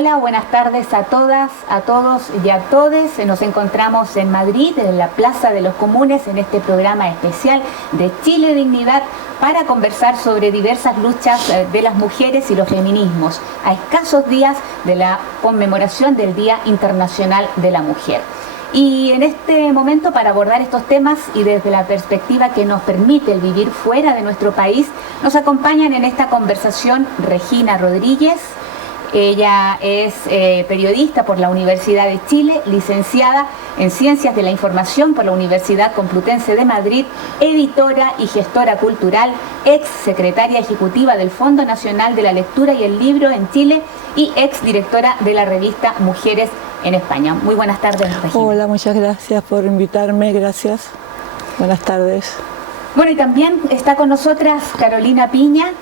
Hola, buenas tardes a todas, a todos y a todes. Nos encontramos en Madrid, en la Plaza de los Comunes, en este programa especial de Chile Dignidad para conversar sobre diversas luchas de las mujeres y los feminismos, a escasos días de la conmemoración del Día Internacional de la Mujer. Y en este momento, para abordar estos temas y desde la perspectiva que nos permite el vivir fuera de nuestro país, nos acompañan en esta conversación Regina Rodríguez. Ella es periodista por la Universidad de Chile, licenciada en Ciencias de la Información por la Universidad Complutense de Madrid, editora y gestora cultural, ex secretaria ejecutiva del Fondo Nacional de la Lectura y el Libro en Chile y ex directora de la revista Mujeres en España. Muy buenas tardes, Regina. Hola, muchas gracias por invitarme, gracias. Buenas tardes. Bueno, y también está con nosotras Carolina Piña,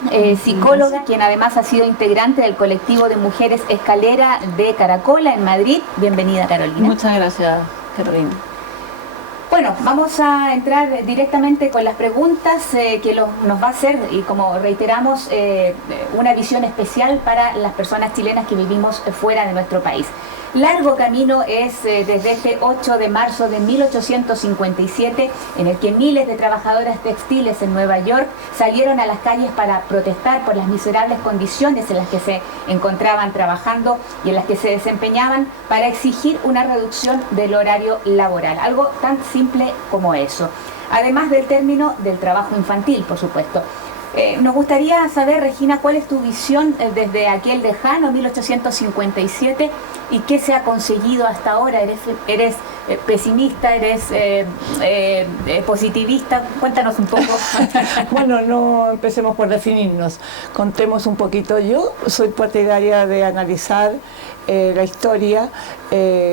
psicóloga, quien además ha sido integrante del colectivo de mujeres Escalera de Caracola en Madrid. Bienvenida, Carolina. Muchas gracias, Carolina. Bueno, vamos a entrar directamente con las preguntas que nos va a hacer, y como reiteramos, una visión especial para las personas chilenas que vivimos fuera de nuestro país. Largo camino es desde este 8 de marzo de 1857, en el que miles de trabajadoras textiles en Nueva York salieron a las calles para protestar por las miserables condiciones en las que se encontraban trabajando y en las que se desempeñaban para exigir una reducción del horario laboral. Algo tan simple como eso. Además del término del trabajo infantil, por supuesto. Nos gustaría saber, Regina, cuál es tu visión desde aquel lejano 1857 y qué se ha conseguido hasta ahora. ¿Eres pesimista? ¿Eres positivista? Cuéntanos un poco. Bueno, no empecemos por definirnos, contemos un poquito. Yo soy partidaria de analizar la historia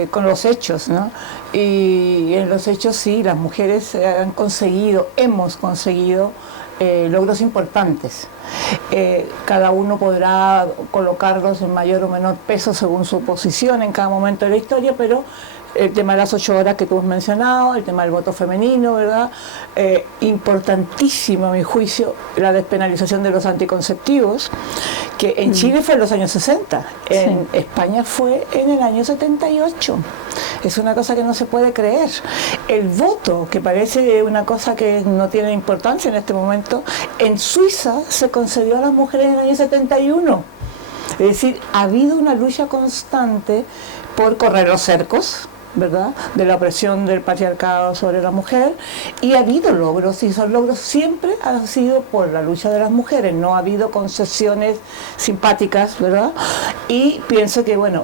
con los hechos, ¿no? Y en los hechos sí, las mujeres hemos conseguido logros importantes. Cada uno podrá colocarlos en mayor o menor peso según su posición en cada momento de la historia, pero el tema de las 8 horas que tú has mencionado, el tema del voto femenino, ¿verdad? Importantísimo a mi juicio la despenalización de los anticonceptivos, que en Chile fue en los años 60, en España fue en el año 78. Es una cosa que no se puede creer. El voto, que parece una cosa que no tiene importancia en este momento, en Suiza se concedió a las mujeres en el año 71. Es decir, ha habido una lucha constante por correr los cercos, ¿verdad?, de la opresión del patriarcado sobre la mujer, y ha habido logros, y esos logros siempre han sido por la lucha de las mujeres. No ha habido concesiones simpáticas, ¿verdad? Y pienso que, bueno,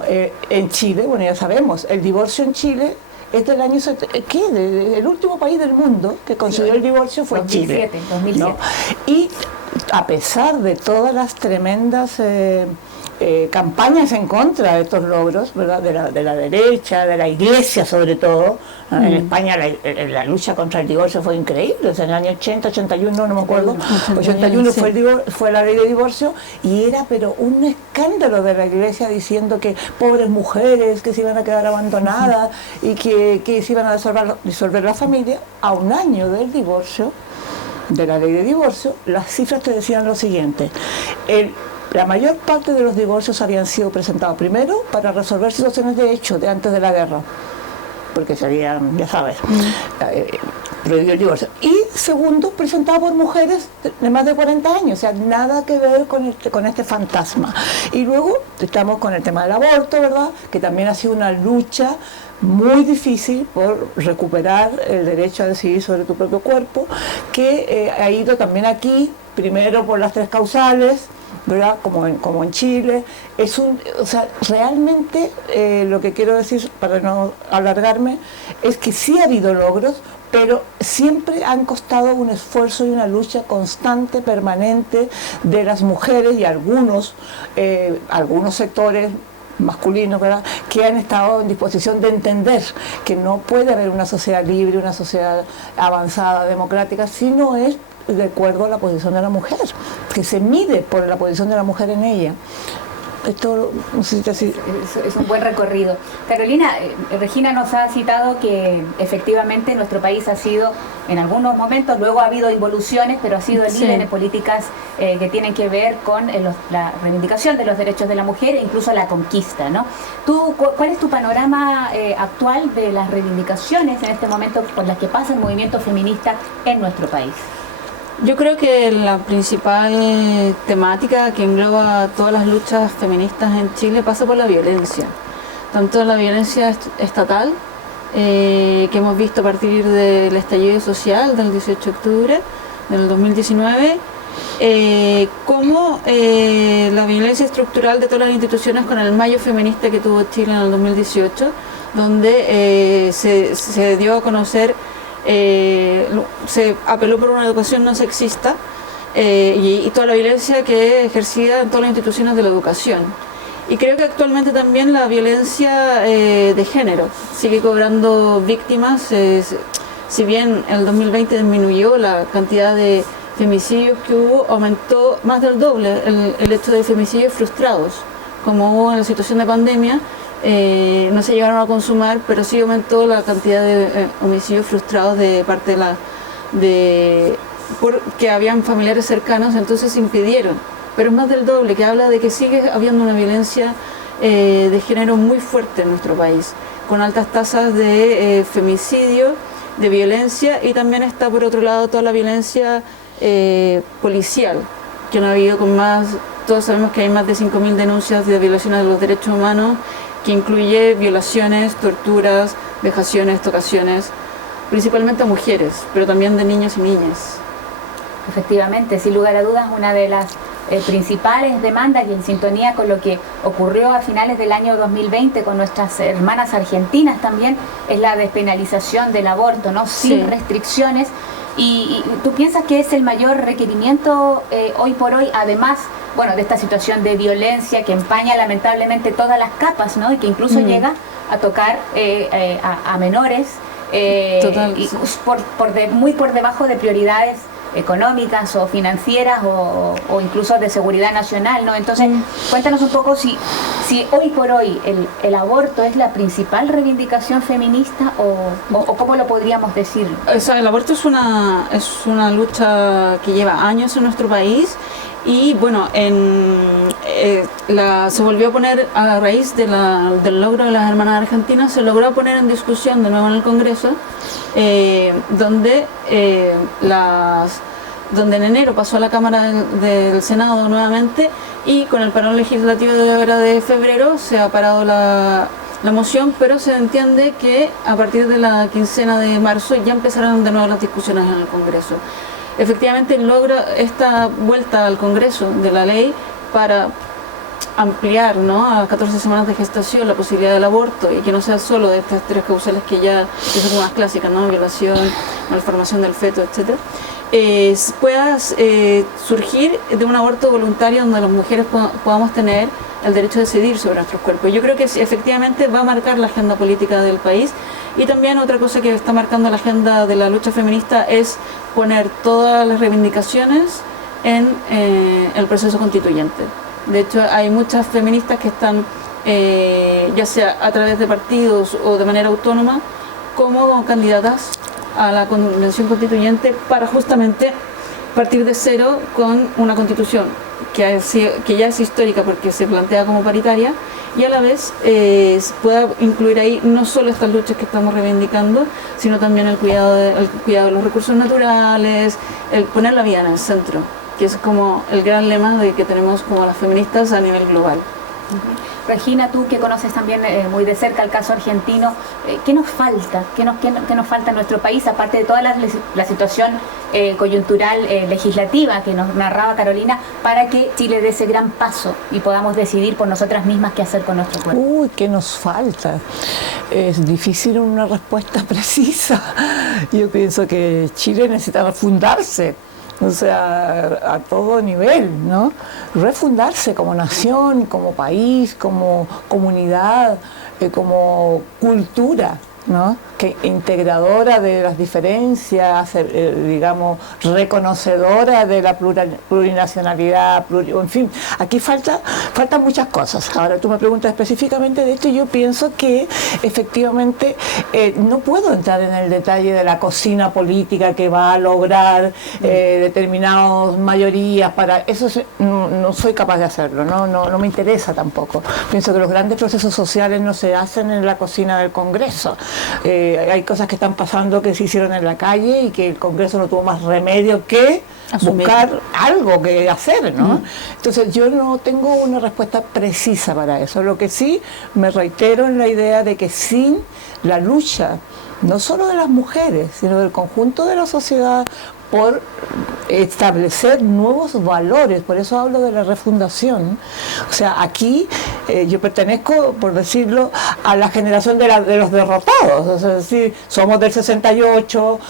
en Chile, bueno, ya sabemos, el divorcio en Chile es del año... El último país del mundo que concedió el divorcio fue 2007, Chile. 2007. ¿No? Y a pesar de todas las tremendas campañas en contra de estos logros, ¿verdad?, de la derecha, de la iglesia sobre todo. En España la lucha contra el divorcio fue increíble. O sea, en el año 80, 81, no me acuerdo, 81 fue la ley de divorcio, y era pero un escándalo de la iglesia diciendo que pobres mujeres que se iban a quedar abandonadas y que se iban a disolver la familia. A un año del divorcio, de la ley de divorcio, las cifras te decían lo siguiente: la mayor parte de los divorcios habían sido presentados primero para resolver situaciones de hecho de antes de la guerra, porque serían, ya sabes, prohibido el divorcio. Y segundo, presentado por mujeres de más de 40 años, o sea, nada que ver con este fantasma. Y luego estamos con el tema del aborto, ¿verdad?, que también ha sido una lucha muy difícil por recuperar el derecho a decidir sobre tu propio cuerpo, que ha ido también aquí, primero por las 3 causales, ¿verdad?, como en Chile. O sea, realmente lo que quiero decir, para no alargarme, es que sí ha habido logros, pero siempre han costado un esfuerzo y una lucha constante, permanente, de las mujeres y algunos sectores masculinos, ¿verdad?, que han estado en disposición de entender que no puede haber una sociedad libre, una sociedad avanzada, democrática, si no es de acuerdo a la posición de la mujer, que se mide por la posición de la mujer en ella. Esto necesita así. Es un buen recorrido. Carolina, Regina nos ha citado que efectivamente nuestro país ha sido en algunos momentos, luego ha habido involuciones, pero ha sido el líder en políticas que tienen que ver con la reivindicación de los derechos de la mujer e incluso la conquista, ¿no? ¿Cuál es tu panorama actual de las reivindicaciones en este momento por las que pasa el movimiento feminista en nuestro país? Yo creo que la principal temática que engloba todas las luchas feministas en Chile pasa por la violencia, tanto la violencia estatal, que hemos visto a partir del estallido social del 18 de octubre del 2019, como la violencia estructural de todas las instituciones con el mayo feminista que tuvo Chile en el 2018, donde se dio a conocer, se apeló por una educación no sexista y toda la violencia que ejercida en todas las instituciones de la educación. Y creo que actualmente también la violencia de género sigue cobrando víctimas, si bien en el 2020 disminuyó la cantidad de femicidios que hubo, aumentó más del doble el hecho de femicidios frustrados, como hubo en la situación de pandemia. No se llegaron a consumar, pero sí aumentó la cantidad de homicidios frustrados de parte de porque habían familiares cercanos, entonces impidieron. Pero es más del doble, que habla de que sigue habiendo una violencia de género muy fuerte en nuestro país, con altas tasas de femicidio, de violencia, y también está por otro lado toda la violencia policial, que no ha habido con más. Todos sabemos que hay más de 5.000 denuncias de violaciones de los derechos humanos, que incluye violaciones, torturas, vejaciones, tocaciones, principalmente a mujeres, pero también de niños y niñas. Efectivamente, sin lugar a dudas, una de las principales demandas, y en sintonía con lo que ocurrió a finales del año 2020 con nuestras hermanas argentinas también, es la despenalización del aborto, ¿no? Sin restricciones. ¿Y tú piensas que es el mayor requerimiento hoy por hoy, además, bueno, de esta situación de violencia que empaña lamentablemente todas las capas, ¿no? Y que incluso llega a tocar a menores, Total, y sí. muy por debajo de prioridades económicas o financieras o incluso de seguridad nacional, ¿no? Entonces, cuéntanos un poco si hoy por hoy el aborto es la principal reivindicación feminista o cómo lo podríamos decir. O sea, el aborto es una lucha que lleva años en nuestro país y bueno, se volvió a poner a raíz del logro de las hermanas argentinas, se logró poner en discusión de nuevo en el Congreso, donde en enero pasó a la Cámara del Senado nuevamente, y con el parón legislativo de ahora de febrero se ha parado la moción, pero se entiende que a partir de la quincena de marzo ya empezarán de nuevo las discusiones en el Congreso. Efectivamente logra esta vuelta al Congreso de la ley para ampliar, ¿no?, a 14 semanas de gestación la posibilidad del aborto, y que no sea solo de estas tres causales que son más clásicas, ¿no?, violación, malformación del feto, etcétera, pueda surgir de un aborto voluntario donde las mujeres podamos tener el derecho de decidir sobre nuestros cuerpos. Yo creo que efectivamente va a marcar la agenda política del país. Y también otra cosa que está marcando la agenda de la lucha feminista es poner todas las reivindicaciones en el proceso constituyente. De hecho, hay muchas feministas que están, ya sea a través de partidos o de manera autónoma, como candidatas a la convención constituyente para justamente partir de cero con una constitución que ya es histórica porque se plantea como paritaria, y a la vez pueda incluir ahí no solo estas luchas que estamos reivindicando, sino también el cuidado de los recursos naturales, el poner la vida en el centro, que es como el gran lema de que tenemos como las feministas a nivel global. Regina, tú que conoces también muy de cerca el caso argentino, ¿qué nos falta? ¿Qué nos falta en nuestro país, aparte de toda la situación coyuntural legislativa que nos narraba Carolina, para que Chile dé ese gran paso y podamos decidir por nosotras mismas qué hacer con nuestro cuerpo? Uy, ¿qué nos falta? Es difícil una respuesta precisa. Yo pienso que Chile necesita refundarse. O sea, a todo nivel, ¿no? Refundarse como nación, como país, como comunidad, como cultura, ¿no? que integradora de las diferencias, digamos, reconocedora de la plurinacionalidad, en fin, aquí faltan muchas cosas. Ahora tú me preguntas específicamente de esto y yo pienso que efectivamente no puedo entrar en el detalle de la cocina política que va a lograr determinadas mayorías, para eso no soy capaz de hacerlo, no me interesa tampoco. Pienso que los grandes procesos sociales no se hacen en la cocina del Congreso. Hay cosas que están pasando que se hicieron en la calle y que el Congreso no tuvo más remedio que buscar algo que hacer, ¿no? Entonces yo no tengo una respuesta precisa para eso. Lo que sí me reitero en la idea de que sin la lucha, no solo de las mujeres, sino del conjunto de la sociedad, por establecer nuevos valores, por eso hablo de la refundación. O sea, aquí yo pertenezco, por decirlo, a la generación de los derrotados, es decir, somos del 68,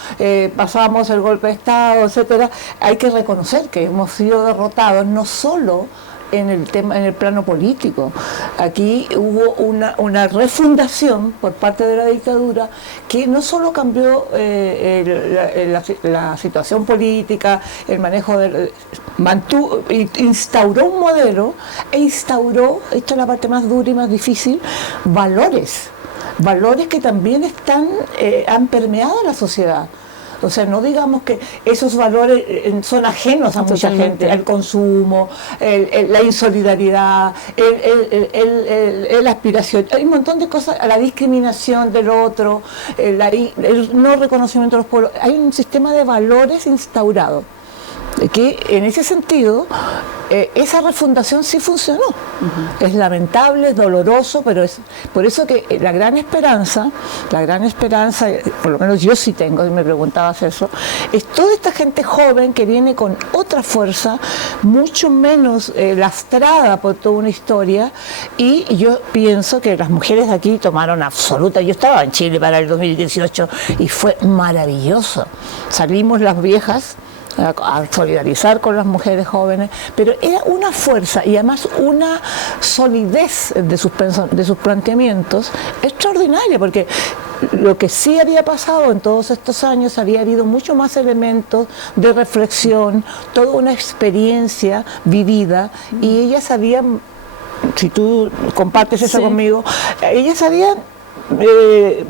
pasamos el golpe de Estado, etcétera. Hay que reconocer que hemos sido derrotados, no solo en el plano político. Aquí hubo una refundación por parte de la dictadura que no solo cambió la situación política, el manejo instauró un modelo e instauró, esta es la parte más dura y más difícil, valores que también han permeado la sociedad. O sea, no digamos que esos valores son ajenos a mucha gente, el consumo, la insolidaridad, la aspiración, hay un montón de cosas, la discriminación del otro, el no reconocimiento de los pueblos. Hay un sistema de valores instaurado, que en ese sentido esa refundación sí funcionó. Es lamentable, es doloroso, pero es por eso que la gran esperanza, por lo menos yo sí tengo, y me preguntabas eso, es toda esta gente joven que viene con otra fuerza, mucho menos lastrada por toda una historia, y yo pienso que las mujeres de aquí tomaron absoluta. Yo estaba en Chile para el 2018 y fue maravilloso. Salimos las viejas a solidarizar con las mujeres jóvenes, pero era una fuerza y además una solidez de sus planteamientos extraordinaria, porque lo que sí había pasado en todos estos años, había habido mucho más elementos de reflexión, toda una experiencia vivida, y ellas habían, si tú compartes eso conmigo, ellas habían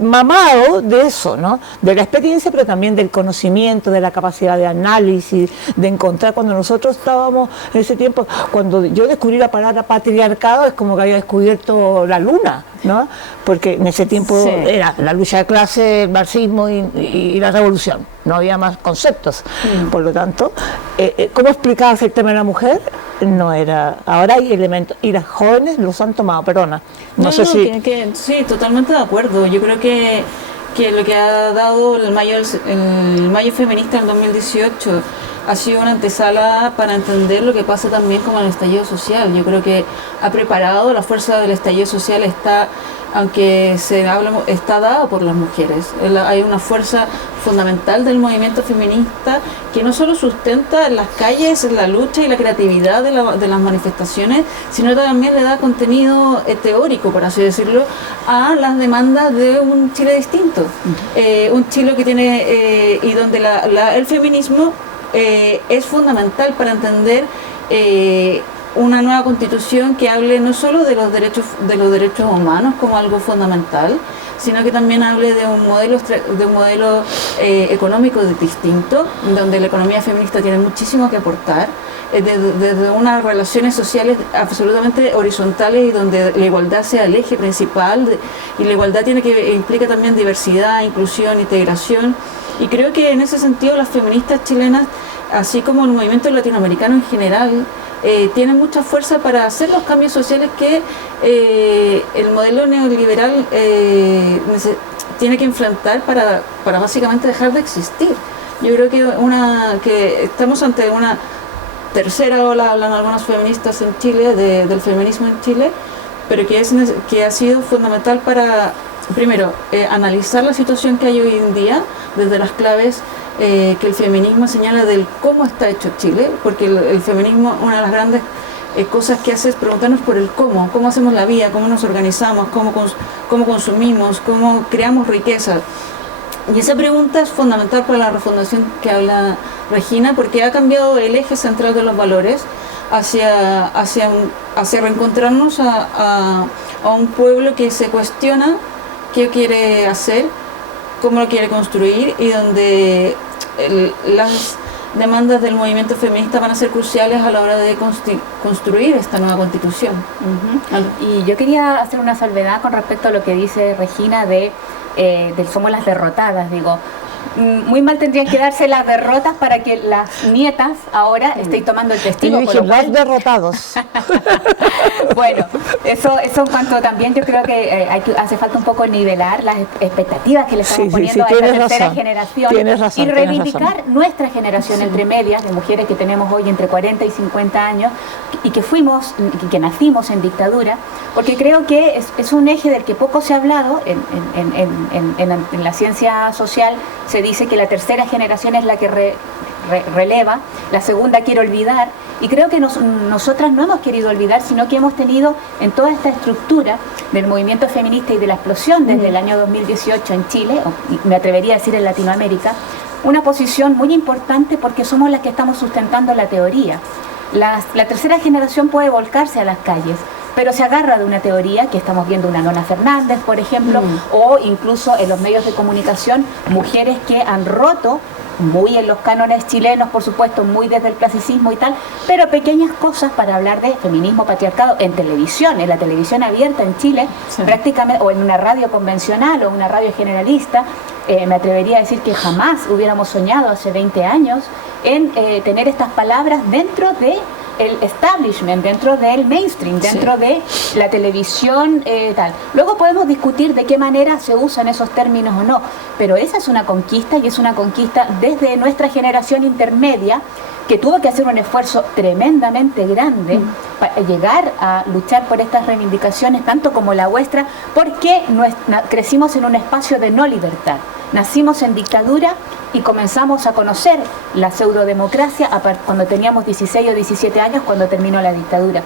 mamado de eso, ¿no? De la experiencia, pero también del conocimiento, de la capacidad de análisis, de encontrar. Cuando nosotros estábamos en ese tiempo, cuando yo descubrí la palabra patriarcado, es como que había descubierto la luna, ¿no? Porque en ese tiempo era la lucha de clase, el marxismo y la revolución, no había más conceptos. Por lo tanto, ¿cómo explicabas el tema de la mujer? No era. Ahora hay elementos, y las jóvenes los han tomado, perdona. Sí, totalmente de acuerdo. Yo creo que lo que ha dado el mayo feminista en 2018 ha sido una antesala para entender lo que pasa también con el estallido social. Yo creo que ha preparado, la fuerza del estallido social está, aunque está dada por las mujeres. Hay una fuerza fundamental del movimiento feminista que no solo sustenta en las calles la lucha y la creatividad de las manifestaciones, sino también le da contenido teórico, por así decirlo, a las demandas de un Chile distinto. Un Chile que tiene, y donde el feminismo es fundamental para entender una nueva constitución que hable no solo de los derechos humanos como algo fundamental, sino que también hable de un modelo económico distinto, donde la economía feminista tiene muchísimo que aportar, desde unas relaciones sociales absolutamente horizontales y donde la igualdad sea el eje principal, y la igualdad implica también diversidad, inclusión, integración. Y creo que en ese sentido las feministas chilenas, así como el movimiento latinoamericano en general, tienen mucha fuerza para hacer los cambios sociales que el modelo neoliberal tiene que enfrentar para básicamente dejar de existir. Yo creo que estamos ante una tercera ola, hablan algunas feministas en Chile, del feminismo en Chile, pero que ha sido fundamental para, primero, analizar la situación que hay hoy en día desde las claves que el feminismo señala del cómo está hecho Chile, porque el feminismo, una de las grandes cosas que hace es preguntarnos por el cómo hacemos la vida, cómo nos organizamos, cómo consumimos, cómo creamos riqueza. Y esa pregunta es fundamental para la refundación que habla Regina, porque ha cambiado el eje central de los valores hacia reencontrarnos a un pueblo que se cuestiona qué quiere hacer, cómo lo quiere construir, y donde las demandas del movimiento feminista van a ser cruciales a la hora de construir esta nueva constitución. Y yo quería hacer una salvedad con respecto a lo que dice Regina del somos las derrotadas. Digo, muy mal tendrían que darse las derrotas para que las nietas ahora estén tomando el testigo. Yo dije, más derrotados. Bueno, eso en cuanto también yo creo que hace falta un poco nivelar las expectativas que le estamos poniendo a esta tercera generación y reivindicar nuestra generación entre medias de mujeres que tenemos hoy entre 40 y 50 años y que nacimos en dictadura, porque creo que es un eje del que poco se ha hablado. En la ciencia social se dice que la tercera generación es la que releva, la segunda quiere olvidar, y creo que nosotras no hemos querido olvidar, sino que hemos tenido en toda esta estructura del movimiento feminista y de la explosión desde el año 2018 en Chile, y me atrevería a decir en Latinoamérica, una posición muy importante porque somos las que estamos sustentando la teoría. La tercera generación puede volcarse a las calles, pero se agarra de una teoría que estamos viendo, una Nona Fernández, por ejemplo, o incluso en los medios de comunicación, mujeres que han roto, muy en los cánones chilenos, por supuesto, muy desde el clasicismo y tal, pero pequeñas cosas para hablar de feminismo, patriarcado, en televisión, en la televisión abierta en Chile, prácticamente, o en una radio convencional o una radio generalista. Me atrevería a decir que jamás hubiéramos soñado hace 20 años en tener estas palabras dentro de el establishment, dentro del mainstream, dentro de la televisión, tal. Luego podemos discutir de qué manera se usan esos términos o no, pero esa es una conquista, y es una conquista desde nuestra generación intermedia, que tuvo que hacer un esfuerzo tremendamente grande para llegar a luchar por estas reivindicaciones, tanto como la vuestra, porque crecimos en un espacio de no libertad. Nacimos en dictadura y comenzamos a conocer la pseudodemocracia cuando teníamos 16 o 17 años, cuando terminó la dictadura.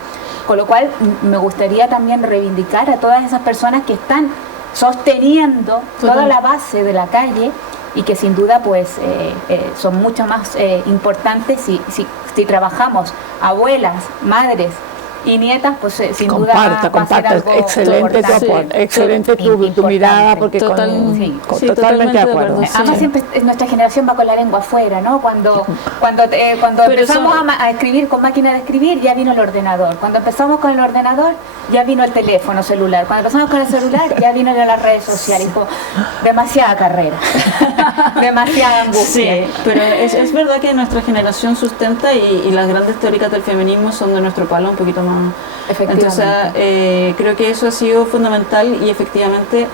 Con lo cual me gustaría también reivindicar a todas esas personas que están sosteniendo toda la base de la calle, y que sin duda pues son mucho más importantes si trabajamos, abuelas, madres y nietas, pues sin duda va a ser algo excelente excelente tu mirada, porque totalmente de acuerdo. Además siempre nuestra generación va con la lengua afuera, ¿no? Cuando empezamos a escribir con máquina de escribir, ya vino el ordenador. Cuando empezamos con el ordenador, ya vino el teléfono celular. Cuando empezamos con el celular, ya vino las redes sociales. Demasiada carrera, demasiada angustia. Sí, pero es verdad que nuestra generación sustenta, y las grandes teóricas del feminismo son de nuestro palo un poquito más. Entonces creo que eso ha sido fundamental, y efectivamente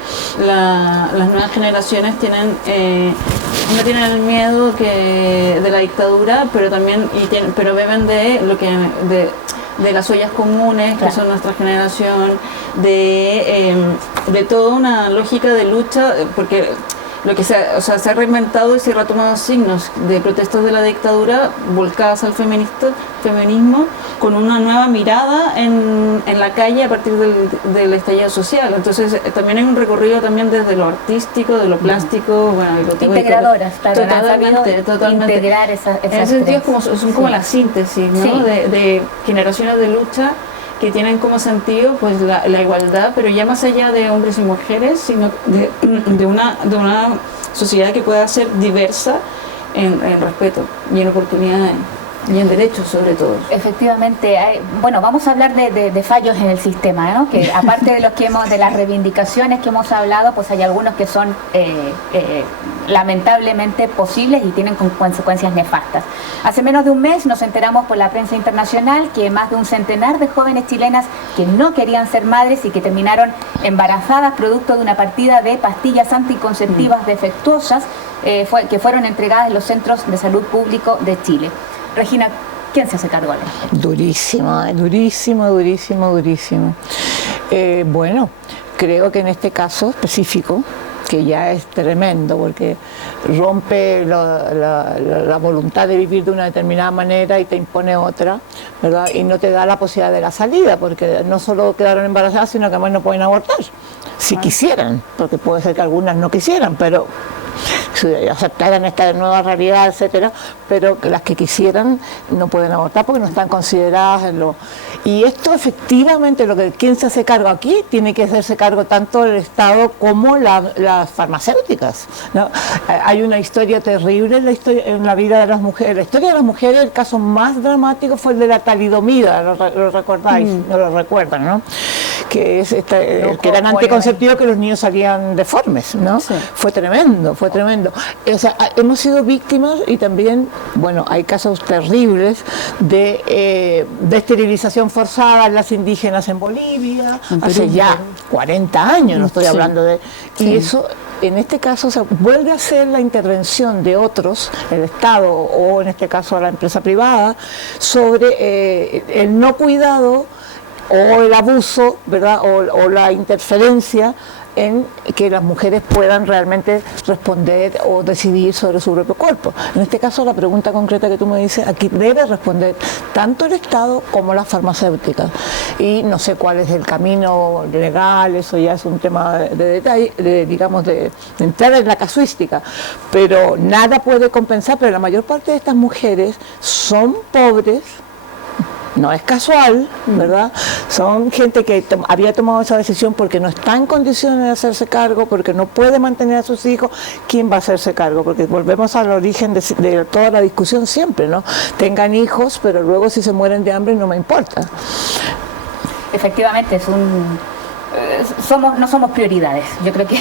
las nuevas generaciones no tienen el miedo de la dictadura, pero también pero beben de las ollas comunes, que son nuestra generación, de toda una lógica de lucha, porque lo que se ha reinventado y se ha retomado signos de protestas de la dictadura volcadas al feminismo, con una nueva mirada en la calle a partir del estallido social. Entonces también hay un recorrido también desde lo artístico, de lo plástico, integradoras, totalmente integrar esas en ese sentido son como la síntesis, ¿no? De generaciones de lucha que tienen como sentido pues la igualdad, pero ya más allá de hombres y mujeres, sino de una sociedad que pueda ser diversa en respeto y en oportunidades y en derechos sobre todo. Efectivamente, vamos a hablar de fallos en el sistema, ¿no? Que aparte de de las reivindicaciones que hemos hablado, pues hay algunos que son lamentablemente posibles y tienen consecuencias nefastas. Hace menos de un mes nos enteramos por la prensa internacional que más de un centenar de jóvenes chilenas que no querían ser madres y que terminaron embarazadas producto de una partida de pastillas anticonceptivas defectuosas que fueron entregadas en los centros de salud público de Chile. Regina, ¿quién se hace cargo de esto? Durísimo. Bueno, creo que en este caso específico, que ya es tremendo, porque rompe la voluntad de vivir de una determinada manera y te impone otra, ¿verdad? Y no te da la posibilidad de la salida, porque no solo quedaron embarazadas, sino que además no pueden abortar, si quisieran, porque puede ser que algunas no quisieran, pero aceptaran esta nueva realidad, etcétera, pero que las que quisieran no pueden abortar porque no están consideradas en lo... Y esto efectivamente, quien se hace cargo aquí, tiene que hacerse cargo tanto el Estado como las farmacéuticas, ¿no? Hay una historia terrible en la vida de las mujeres. La historia de las mujeres, el caso más dramático fue el de la talidomida, lo recordáis, no lo recuerdan, ¿no? Que es que eran anticonceptivos, que los niños salían deformes, ¿no? Sí. Fue tremendo, fue tremendo. O sea, hemos sido víctimas y también, bueno, hay casos terribles de esterilización forzada en las indígenas en Bolivia, hace ya 40 años, no estoy hablando de... Y eso, en este caso, vuelve a ser la intervención de otros, el Estado o en este caso la empresa privada, sobre el no cuidado o el abuso, ¿verdad? O la interferencia en que las mujeres puedan realmente responder o decidir sobre su propio cuerpo. En este caso, la pregunta concreta que tú me dices, aquí debe responder tanto el Estado como las farmacéuticas. Y no sé cuál es el camino legal, eso ya es un tema de detalle, de entrar en la casuística, pero nada puede compensar, pero la mayor parte de estas mujeres son pobres. No es casual, ¿verdad? Son gente que había tomado esa decisión porque no está en condiciones de hacerse cargo, porque no puede mantener a sus hijos. ¿Quién va a hacerse cargo? Porque volvemos al origen de toda la discusión siempre, ¿no? Tengan hijos, pero luego si se mueren de hambre no me importa. Efectivamente, no somos prioridades. Yo creo que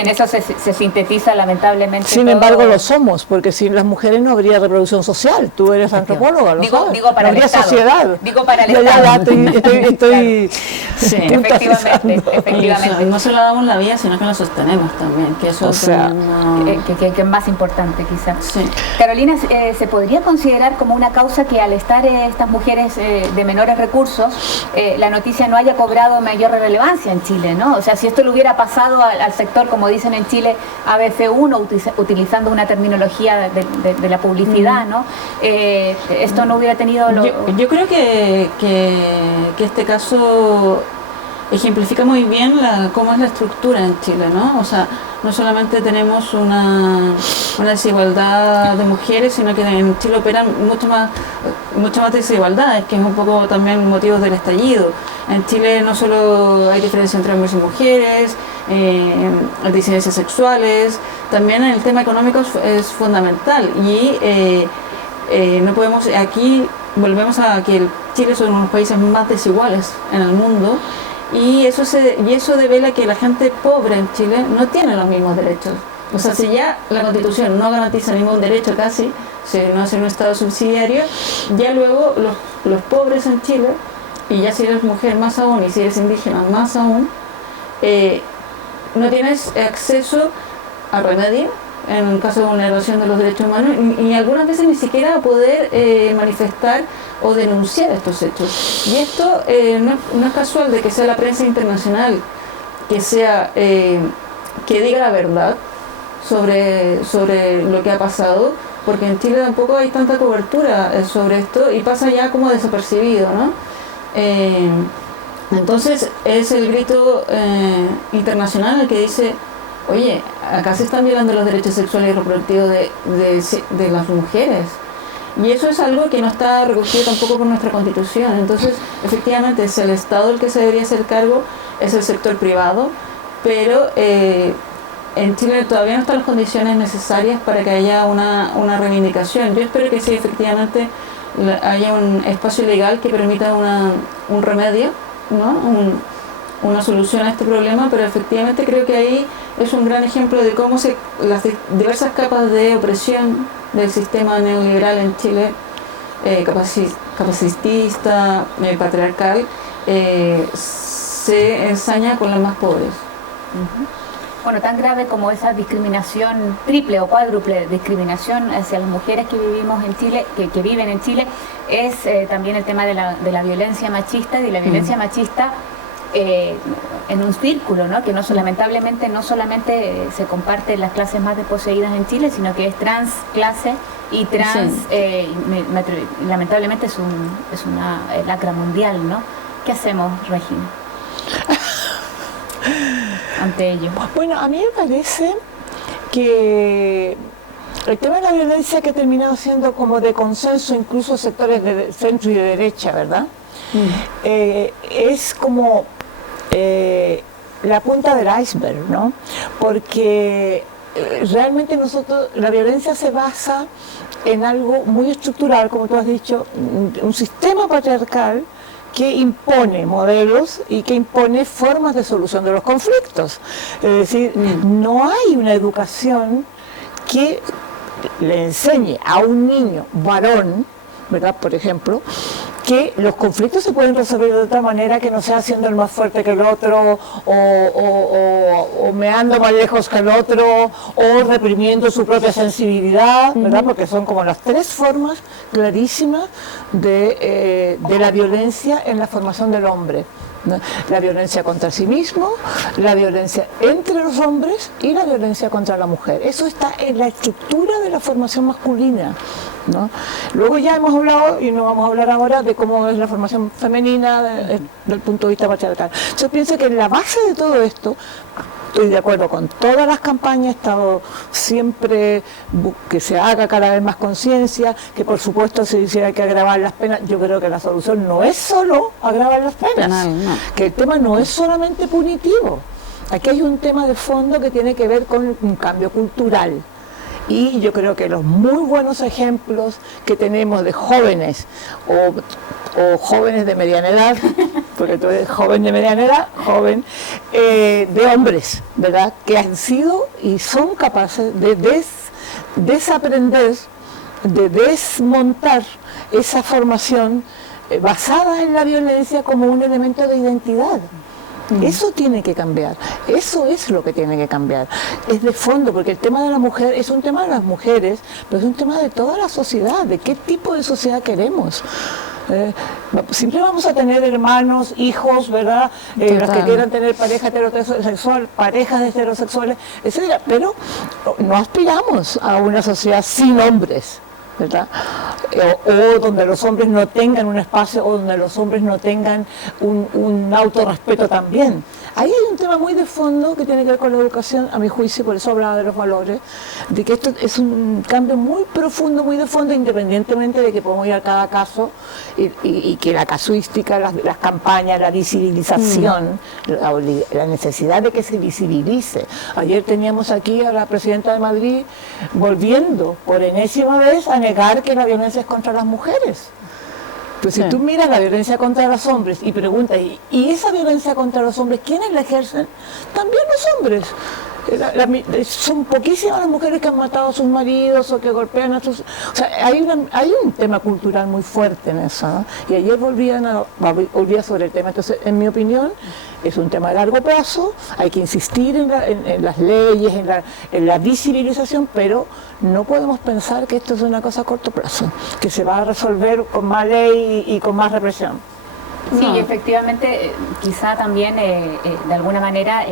en eso se sintetiza lamentablemente. Sin embargo, lo somos, porque sin las mujeres no habría reproducción social. Tú eres antropóloga, ¿lo sabes? Digo para no habría el Estado. Sociedad. Digo para el Estado. Ya, estoy sí, efectivamente. No solo damos la vida, sino que la sostenemos también, que eso que es más importante quizás. Sí. Carolina, ¿se podría considerar como una causa que al estar estas mujeres de menores recursos, la noticia no haya cobrado mayor relevancia en Chile, ¿no? O sea, si esto le hubiera pasado al sector, como dicen en Chile, ABC1, utilizando una terminología de la publicidad, ¿no? Esto no hubiera tenido... Yo creo que este caso ejemplifica muy bien cómo es la estructura en Chile, ¿no? O sea, no solamente tenemos una desigualdad de mujeres, sino que en Chile operan mucho más desigualdades, que es un poco también motivos del estallido. En Chile no solo hay diferencia entre hombres y mujeres, disidencias sexuales, también el tema económico es fundamental y no podemos, aquí volvemos a que Chile es uno de los países más desiguales en el mundo. Y eso devela que la gente pobre en Chile no tiene los mismos derechos. O sea, si ya la Constitución no garantiza ningún derecho casi, si no es un Estado subsidiario, ya luego los pobres en Chile, y ya si eres mujer más aún, y si eres indígena más aún, no tienes acceso a remedio en el caso de vulneración de los derechos humanos y algunas veces ni siquiera a poder manifestar o denunciar estos hechos. Y esto no es casual de que sea la prensa internacional que diga la verdad sobre lo que ha pasado, porque en Chile tampoco hay tanta cobertura sobre esto y pasa ya como desapercibido, ¿no? Entonces es el grito internacional el que dice: oye, acá se están violando los derechos sexuales y reproductivos de las mujeres. Y eso es algo que no está recogido tampoco por nuestra Constitución. Entonces, efectivamente, es el Estado el que se debería hacer cargo, es el sector privado, pero en Chile todavía no están las condiciones necesarias para que haya una reivindicación. Yo espero que sí, efectivamente, haya un espacio legal que permita un remedio, ¿no? Una solución a este problema, pero efectivamente creo que ahí es un gran ejemplo de cómo las diversas capas de opresión del sistema neoliberal en Chile, capacitista, patriarcal, se ensaña con los más pobres. Bueno, tan grave como esa discriminación triple o cuádruple discriminación hacia las mujeres que vivimos en Chile, que viven en Chile, es también el tema de la violencia machista, y de la violencia machista en un círculo, ¿no? Que lamentablemente no solamente se comparte en las clases más desposeídas en Chile, sino que es transclase y trans, lamentablemente es una lacra mundial, ¿no? ¿Qué hacemos, Regina, ante ello? Bueno, a mí me parece que el tema de la violencia, que ha terminado siendo como de consenso incluso sectores de centro y de derecha, ¿verdad? Es como la punta del iceberg, ¿no? Porque realmente la violencia se basa en algo muy estructural, como tú has dicho, un sistema patriarcal que impone modelos y que impone formas de solución de los conflictos. Es decir, no hay una educación que le enseñe a un niño varón, ¿verdad? Por ejemplo, que los conflictos se pueden resolver de otra manera, que no sea siendo el más fuerte que el otro, o meando más lejos que el otro, o reprimiendo su propia sensibilidad, ¿verdad? Porque son como las tres formas clarísimas de la violencia en la formación del hombre, ¿no? La violencia contra sí mismo, la violencia entre los hombres y la violencia contra la mujer. Eso está en la estructura de la formación masculina, ¿no? Luego ya hemos hablado, y no vamos a hablar ahora, de cómo es la formación femenina desde el punto de vista patriarcal. Yo pienso que en la base de todo esto, estoy de acuerdo con todas las campañas, he estado siempre que se haga cada vez más conciencia, que por supuesto se hiciera que agravar las penas. Yo creo que la solución no es solo agravar las penas, que el tema no es solamente punitivo. Aquí hay un tema de fondo que tiene que ver con un cambio cultural. Y yo creo que los muy buenos ejemplos que tenemos de jóvenes o jóvenes de mediana edad, porque tú eres joven de mediana edad, joven, de hombres, ¿verdad?, que han sido y son capaces de desaprender, de desmontar esa formación basada en la violencia como un elemento de identidad. Eso tiene que cambiar, eso es lo que tiene que cambiar, es de fondo, porque el tema de la mujer es un tema de las mujeres, pero es un tema de toda la sociedad, de qué tipo de sociedad queremos. Siempre vamos a tener hermanos, hijos, ¿verdad? Los que quieran tener pareja heterosexual, parejas heterosexuales, etc. Pero no aspiramos a una sociedad sin hombres, ¿verdad? O donde los hombres no tengan un espacio, o donde los hombres no tengan un autorrespeto también. Ahí hay un tema muy de fondo que tiene que ver con la educación, a mi juicio, por eso hablaba de los valores, de que esto es un cambio muy profundo, muy de fondo, independientemente de que podemos ir a cada caso y que la casuística, las campañas, la visibilización, la necesidad de que se visibilice. Ayer teníamos aquí a la presidenta de Madrid volviendo por enésima vez a negar que la violencia es contra las mujeres. Pues si tú miras la violencia contra los hombres y preguntas, ¿y esa violencia contra los hombres quiénes la ejercen? También los hombres. Son poquísimas las mujeres que han matado a sus maridos o que golpean a sus... O sea, hay un tema cultural muy fuerte en eso, ¿no? Y ayer volvía sobre el tema. Entonces, en mi opinión, es un tema de largo plazo, hay que insistir en las leyes, en la visibilización, pero no podemos pensar que esto es una cosa a corto plazo, que se va a resolver con más ley y con más represión. Sí, no. Efectivamente, quizá también de alguna manera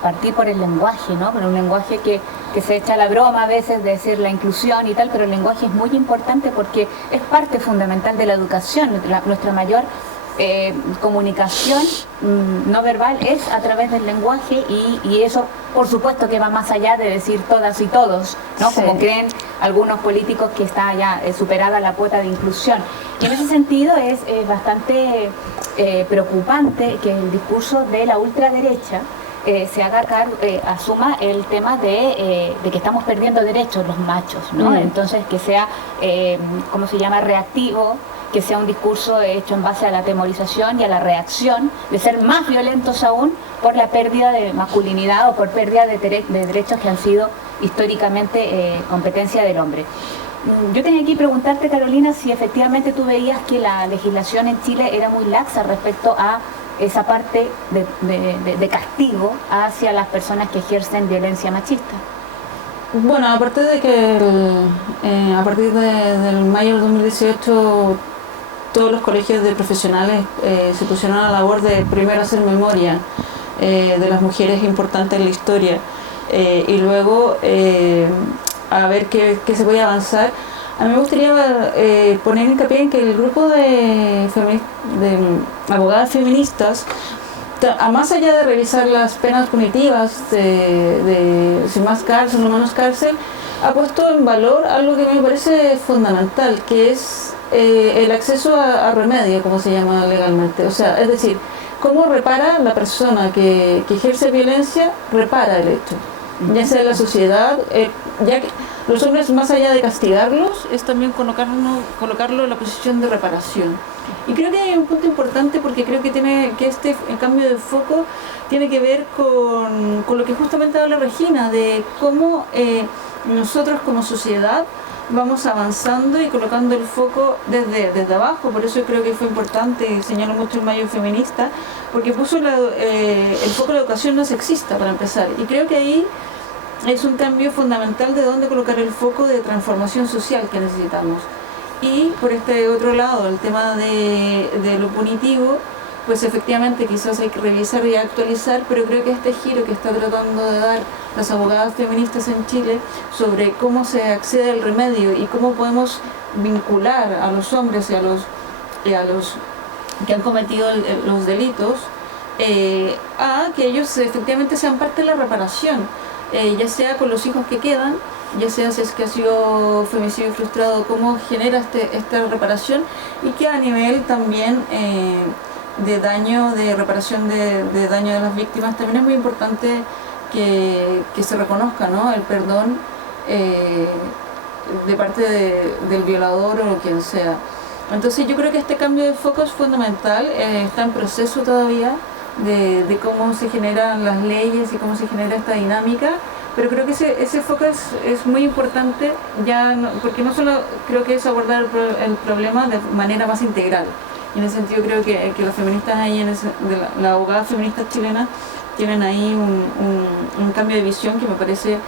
partir por el lenguaje, ¿no? Por un lenguaje que se echa la broma a veces de decir la inclusión y tal, pero el lenguaje es muy importante porque es parte fundamental de la educación. Nuestra mayor comunicación no verbal es a través del lenguaje y eso por supuesto que va más allá de decir todas y todos, ¿no? Sí. Como creen algunos políticos que está ya superada la cuota de inclusión. Y en ese sentido es bastante preocupante que el discurso de la ultraderecha se haga asuma el tema de que estamos perdiendo derechos los machos, ¿no? Entonces que sea, ¿cómo se llama?, reactivo, que sea un discurso hecho en base a la temorización y a la reacción, de ser más violentos aún por la pérdida de masculinidad o por pérdida de derechos que han sido históricamente competencia del hombre. Yo tenía que preguntarte, Carolina, si efectivamente tú veías que la legislación en Chile era muy laxa respecto a esa parte de castigo hacia las personas que ejercen violencia machista. Bueno, aparte de que a partir del mayo del 2018 todos los colegios de profesionales se pusieron a la labor de primero hacer memoria de las mujeres importantes en la historia y luego a ver qué se puede avanzar. A mí me gustaría poner hincapié en que el grupo de abogadas feministas más allá de revisar las penas punitivas de si más cárcel o menos cárcel, ha puesto en valor algo que me parece fundamental, que es el acceso a remedio, como se llama legalmente. O sea, es decir, cómo repara la persona que ejerce violencia, repara el hecho. Ya sea la sociedad, ya que los hombres, más allá de castigarlos, es también colocarlo en la posición de reparación. Y creo que hay un punto importante, porque creo que el cambio de foco tiene que ver con lo que justamente habla Regina, de cómo nosotros como sociedad vamos avanzando y colocando el foco desde abajo. Por eso creo que fue importante, y señalo mucho el Mayo Feminista, porque puso el foco de la educación no sexista, para empezar. Y creo que ahí es un cambio fundamental de dónde colocar el foco de transformación social que necesitamos. Y por este otro lado, el tema de lo punitivo, pues efectivamente quizás hay que revisar y actualizar, pero creo que este giro que está tratando de dar las abogadas feministas en Chile sobre cómo se accede al remedio y cómo podemos vincular a los hombres y a los que han cometido los delitos, a que ellos efectivamente sean parte de la reparación, ya sea con los hijos que quedan, ya sea si es que ha sido femicidio frustrado, cómo genera esta reparación, y que a nivel también de daño, de reparación de daño de las víctimas, también es muy importante que se reconozca, ¿no?, el perdón de parte del violador o quien sea. Entonces yo creo que este cambio de foco es fundamental, está en proceso todavía de cómo se generan las leyes y cómo se genera esta dinámica, pero creo que ese foco es muy importante, porque no solo creo que es abordar el problema de manera más integral. Y en ese sentido creo que las feministas ahí, la abogada feminista chilena, tienen ahí un cambio de visión que me parece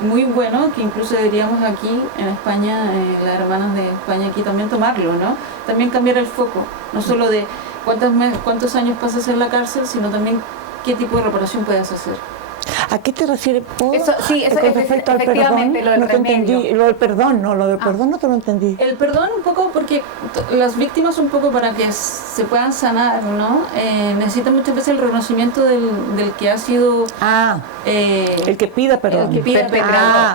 muy bueno, que incluso deberíamos aquí en España, las hermanas de España aquí también tomarlo, ¿no? También cambiar el foco, no solo de cuántos años pasas en la cárcel, sino también qué tipo de reparación puedes hacer. ¿A qué te refieres, Po? Eso, sí, eso con respecto al perdón? lo del no te remedio. entendí. Lo del perdón, no te lo entendí. El perdón un poco porque las víctimas un poco para que se puedan sanar, ¿no? Necesitan muchas veces el reconocimiento del que ha sido... el que pida perdón. El que pida perdón.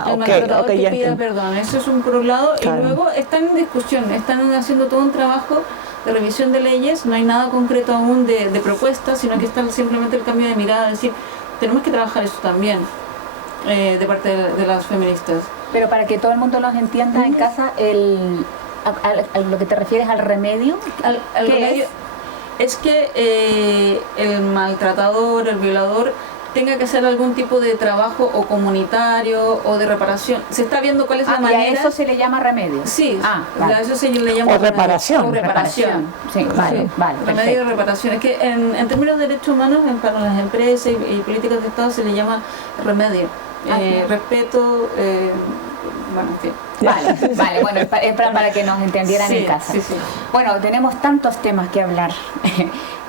El maltratador que pida perdón. Eso es un por un lado. Claro. Y luego están en discusión, están haciendo todo un trabajo de revisión de leyes, no hay nada concreto aún de propuestas, sino que está simplemente el cambio de mirada, es decir, tenemos que trabajar eso también de parte de las feministas. Pero para que todo el mundo nos entienda en casa, a lo que te refieres al remedio, al remedio es que el maltratador, el violador, tenga que hacer algún tipo de trabajo o comunitario o de reparación. Se está viendo cuál es la manera. ¿Y a eso se le llama remedio? Sí, vale. A eso se le llama reparación. O reparación. Sí, vale, remedio de reparación. Es que en términos de derechos humanos, para las empresas y políticas de Estado se le llama remedio. Respeto, bueno, en fin. Vale, bueno, es para que nos entendieran en casa. Sí. Bueno, tenemos tantos temas que hablar,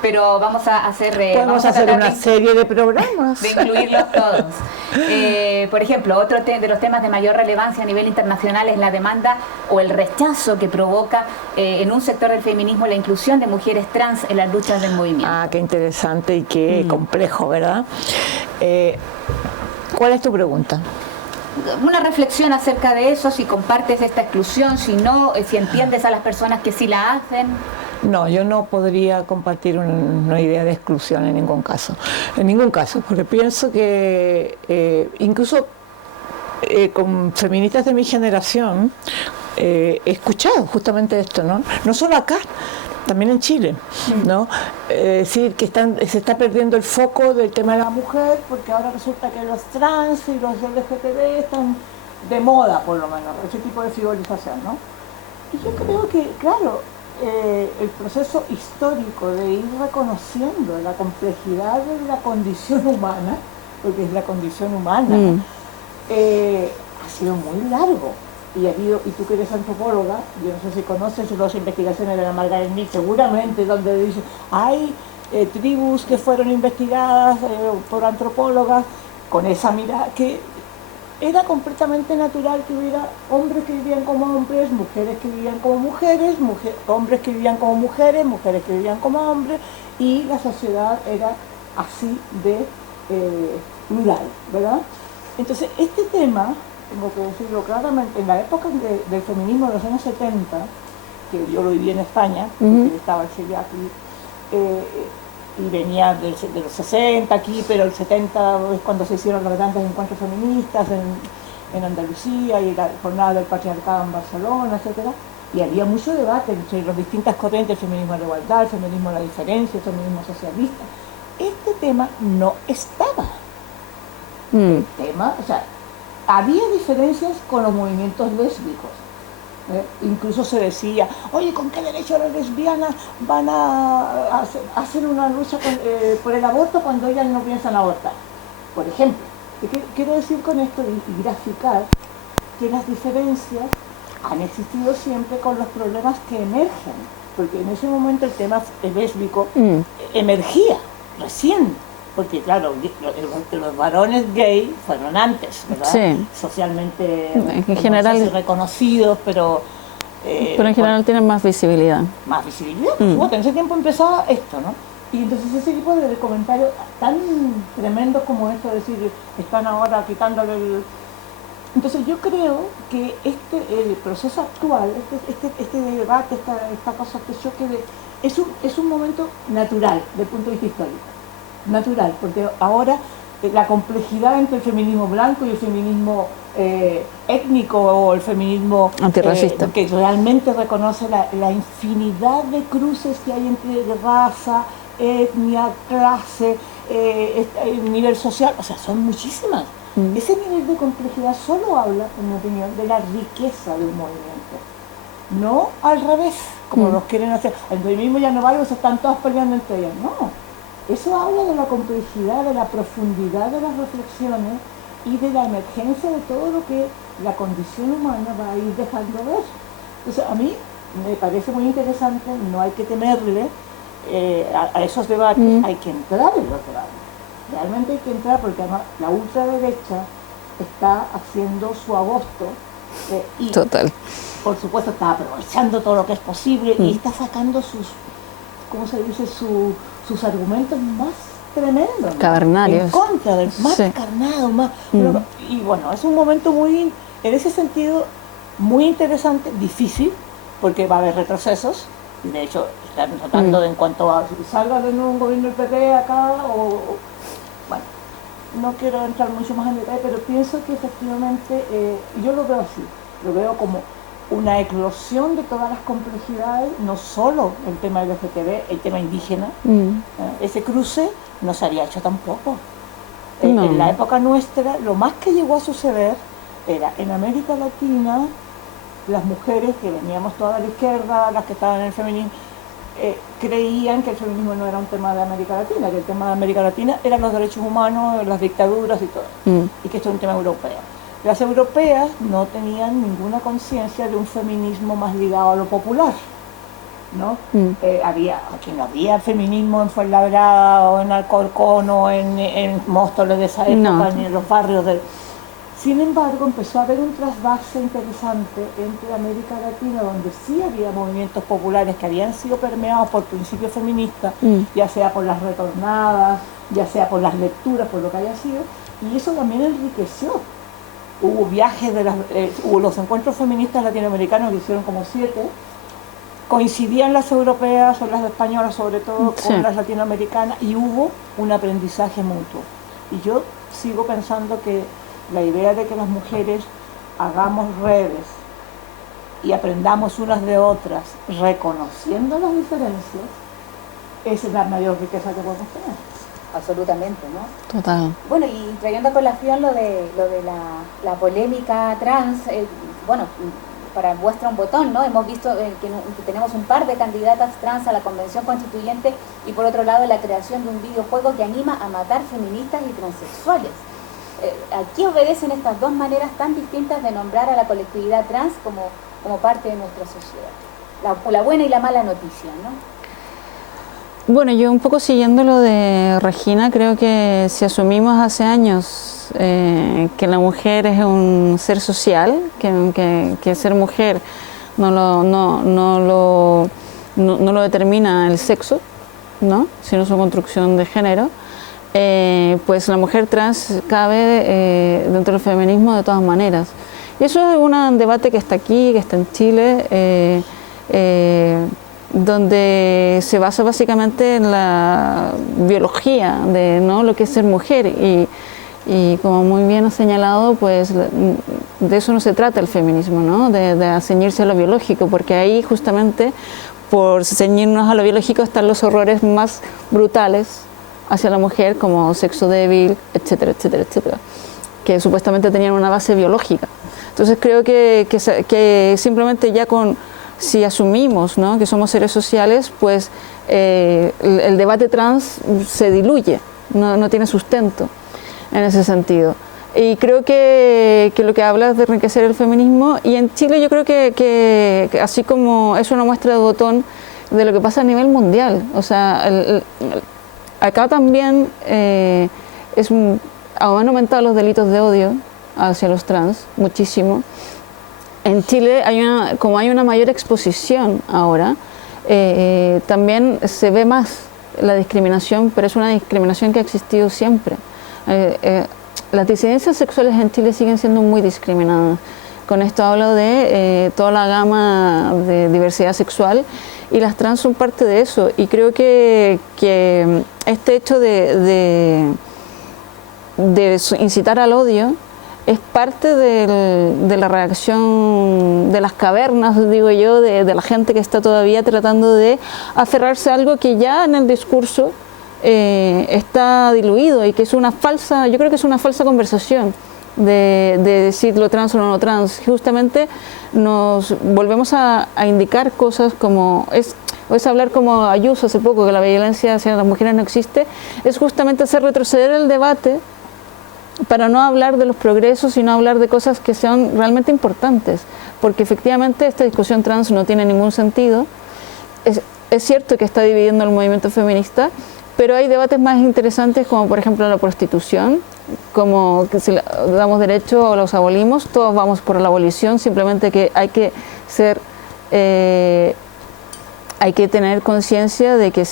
pero vamos a hacer... Podemos hacer una serie de programas. De incluirlos todos. Por ejemplo, otro de los temas de mayor relevancia a nivel internacional es la demanda o el rechazo que provoca en un sector del feminismo la inclusión de mujeres trans en las luchas del movimiento. Qué interesante y qué complejo, ¿verdad? ¿Cuál es tu pregunta? Una reflexión acerca de eso, si compartes esta exclusión, si no, si entiendes a las personas que sí la hacen. No, yo no podría compartir una idea de exclusión en ningún caso, porque pienso que incluso con feministas de mi generación he escuchado justamente esto, ¿no? No solo acá, también en Chile, ¿no? Decir que se está perdiendo el foco del tema de la mujer, porque ahora resulta que los trans y los LGTB están de moda, por lo menos, ese tipo de frivolización, ¿no? Y yo creo que, claro, el proceso histórico de ir reconociendo la complejidad de la condición humana, porque es la condición humana, ha sido muy largo. Y tú que eres antropóloga, yo no sé si conoces las investigaciones de la Margaret Mead, seguramente, donde dice, hay tribus que fueron investigadas por antropólogas con esa mirada, que era completamente natural que hubiera hombres que vivían como hombres, mujeres que vivían como mujeres, hombres que vivían como mujeres, mujeres que vivían como hombres, y la sociedad era así de plural, ¿verdad? Entonces, este tema, tengo que decirlo claramente, en la época del feminismo de los años 70, que yo lo viví en España, porque estaba aquí, y venía de los 60 aquí, pero el 70 es cuando se hicieron los grandes encuentros feministas en Andalucía y la jornada del patriarcado en Barcelona, etcétera, y había mucho debate entre las distintas corrientes, el feminismo de la igualdad, el feminismo de la diferencia, el feminismo socialista. Este tema no estaba. El tema, o sea, había diferencias con los movimientos lésbicos. Incluso se decía, oye, ¿con qué derecho las lesbianas van a hacer una lucha por el aborto cuando ellas no piensan abortar? Por ejemplo, quiero decir con esto y graficar que las diferencias han existido siempre con los problemas que emergen, porque en ese momento el tema lésbico emergía recién, porque claro, los varones gay fueron antes, ¿verdad? Sí. Socialmente en general, reconocidos, pero en general tienen más visibilidad. Más visibilidad, en ese tiempo empezaba esto, ¿no? Y entonces ese tipo de comentarios tan tremendos como esto, de decir, están ahora quitándole el... Entonces yo creo que el proceso actual, este debate, esta cosa, este choque, es un momento natural, desde el punto de vista histórico. Natural, porque ahora la complejidad entre el feminismo blanco y el feminismo étnico o el feminismo antirracista, que realmente reconoce la infinidad de cruces que hay entre raza, etnia, clase, nivel social, o sea, son muchísimas. Ese nivel de complejidad solo habla, en mi opinión, de la riqueza de un movimiento, no al revés, como los quieren hacer. El feminismo ya no vale, se están todas peleando entre ellas, no. Eso habla de la complejidad, de la profundidad de las reflexiones y de la emergencia de todo lo que la condición humana va a ir dejando ver. Entonces, a mí me parece muy interesante, no hay que temerle a esos debates, hay que entrar en los debates. Realmente hay que entrar porque además la ultraderecha está haciendo su agosto y, total, por supuesto, está aprovechando todo lo que es posible y está sacando sus, ¿cómo se dice?, sus argumentos más tremendos, ¿no? Cavernarios. En contra del más carnado, más... Y bueno, es un momento muy, en ese sentido, muy interesante, difícil, porque va a haber retrocesos, y de hecho están tratando de en cuanto a si salga de nuevo un gobierno del PP acá, bueno, no quiero entrar mucho más en detalle, pero pienso que efectivamente, yo lo veo así, lo veo como una eclosión de todas las complejidades, no solo el tema LGTB, el tema indígena, ese cruce no se había hecho tampoco. No. En la época nuestra, lo más que llegó a suceder era en América Latina, las mujeres que veníamos todas de la izquierda, las que estaban en el feminismo, creían que el feminismo no era un tema de América Latina, que el tema de América Latina eran los derechos humanos, las dictaduras y todo, y que esto es un tema europeo. Las europeas no tenían ninguna conciencia de un feminismo más ligado a lo popular, ¿no? Aquí no había feminismo en Fuenlabrada o en Alcorcón o en Móstoles de esa época, ni en los barrios de... Sin embargo, empezó a haber un trasvase interesante entre América Latina, donde sí había movimientos populares que habían sido permeados por principios feministas, ya sea por las retornadas, ya sea por las lecturas, por lo que haya sido, y eso también enriqueció. Hubo viajes, hubo los encuentros feministas latinoamericanos, que hicieron como 7, coincidían las europeas o las españolas sobre todo con las latinoamericanas, y hubo un aprendizaje mutuo. Y yo sigo pensando que la idea de que las mujeres hagamos redes y aprendamos unas de otras, reconociendo las diferencias, esa es la mayor riqueza que podemos tener. Absolutamente, ¿no? Total. Bueno, y trayendo a colación lo de la polémica trans, bueno, para muestra un botón, ¿no? Hemos visto que tenemos un par de candidatas trans a la Convención Constituyente y por otro lado la creación de un videojuego que anima a matar feministas y transexuales. ¿A qué obedecen estas dos maneras tan distintas de nombrar a la colectividad trans como parte de nuestra sociedad? La buena y la mala noticia, ¿no? Bueno, yo un poco siguiendo lo de Regina, creo que si asumimos hace años que la mujer es un ser social, que ser mujer no lo determina el sexo, ¿no? Sino su construcción de género, pues la mujer trans cabe dentro del feminismo de todas maneras. Y eso es un debate que está aquí, que está en Chile, donde se basa básicamente en la biología de, ¿no?, lo que es ser mujer y como muy bien ha señalado, pues de eso no se trata el feminismo, ¿no?, de ceñirse a lo biológico, porque ahí justamente por ceñirnos a lo biológico están los horrores más brutales hacia la mujer, como sexo débil, etcétera, etcétera, etcétera, que supuestamente tenían una base biológica. Entonces creo que simplemente ya si asumimos, ¿no?, que somos seres sociales, pues el debate trans se diluye, no tiene sustento en ese sentido. Y creo que lo que hablas de enriquecer el feminismo, y en Chile yo creo que así como es una muestra de botón de lo que pasa a nivel mundial, o sea, acá también han aumentado los delitos de odio hacia los trans, muchísimo. En Chile como hay una mayor exposición ahora, también se ve más la discriminación, pero es una discriminación que ha existido siempre. Las disidencias sexuales en Chile siguen siendo muy discriminadas. Con esto hablo de toda la gama de diversidad sexual, y las trans son parte de eso. Y creo que este hecho de incitar al odio es parte de la reacción de las cavernas, digo yo, de la gente que está todavía tratando de aferrarse a algo que ya en el discurso está diluido, y que es una falsa, yo creo que es una falsa conversación de decir lo trans o no lo trans. Justamente nos volvemos a indicar cosas como es hablar como Ayuso hace poco, que la violencia hacia las mujeres no existe, es justamente hacer retroceder el debate para no hablar de los progresos, sino hablar de cosas que sean realmente importantes, porque efectivamente esta discusión trans no tiene ningún sentido. Es cierto que está dividiendo el movimiento feminista, pero hay debates más interesantes, como por ejemplo la prostitución, como que si damos derecho o los abolimos, todos vamos por la abolición, simplemente que hay que tener conciencia de que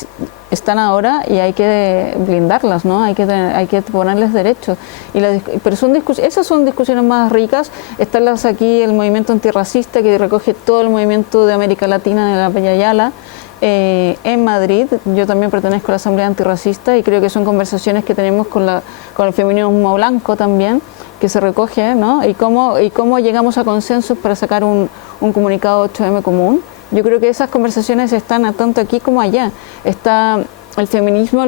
están ahora y hay que blindarlas, ¿no? Hay que ponerles derechos. Pero esas son discusiones más ricas. Están aquí el movimiento antirracista, que recoge todo el movimiento de América Latina, de la Bella Yala, en Madrid. Yo también pertenezco a la Asamblea Antirracista, y creo que son conversaciones que tenemos con el feminismo blanco también, que se recoge, ¿no? Y cómo llegamos a consensos para sacar un comunicado 8M común. Yo creo que esas conversaciones están tanto aquí como allá. Está el feminismo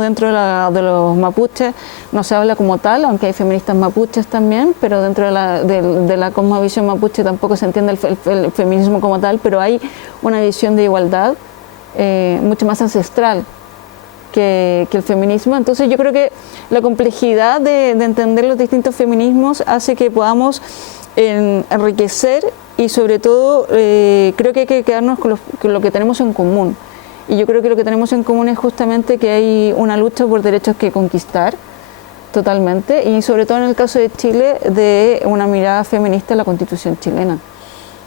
dentro de los mapuches no se habla como tal, aunque hay feministas mapuches también, pero dentro de la cosmovisión mapuche tampoco se entiende el feminismo como tal, pero hay una visión de igualdad mucho más ancestral que el feminismo. Entonces yo creo que la complejidad de entender los distintos feminismos hace que podamos enriquecer, y sobre todo creo que hay que quedarnos con lo que tenemos en común. Y yo creo que lo que tenemos en común es justamente que hay una lucha por derechos que conquistar totalmente, y sobre todo en el caso de Chile, de una mirada feminista en la Constitución chilena.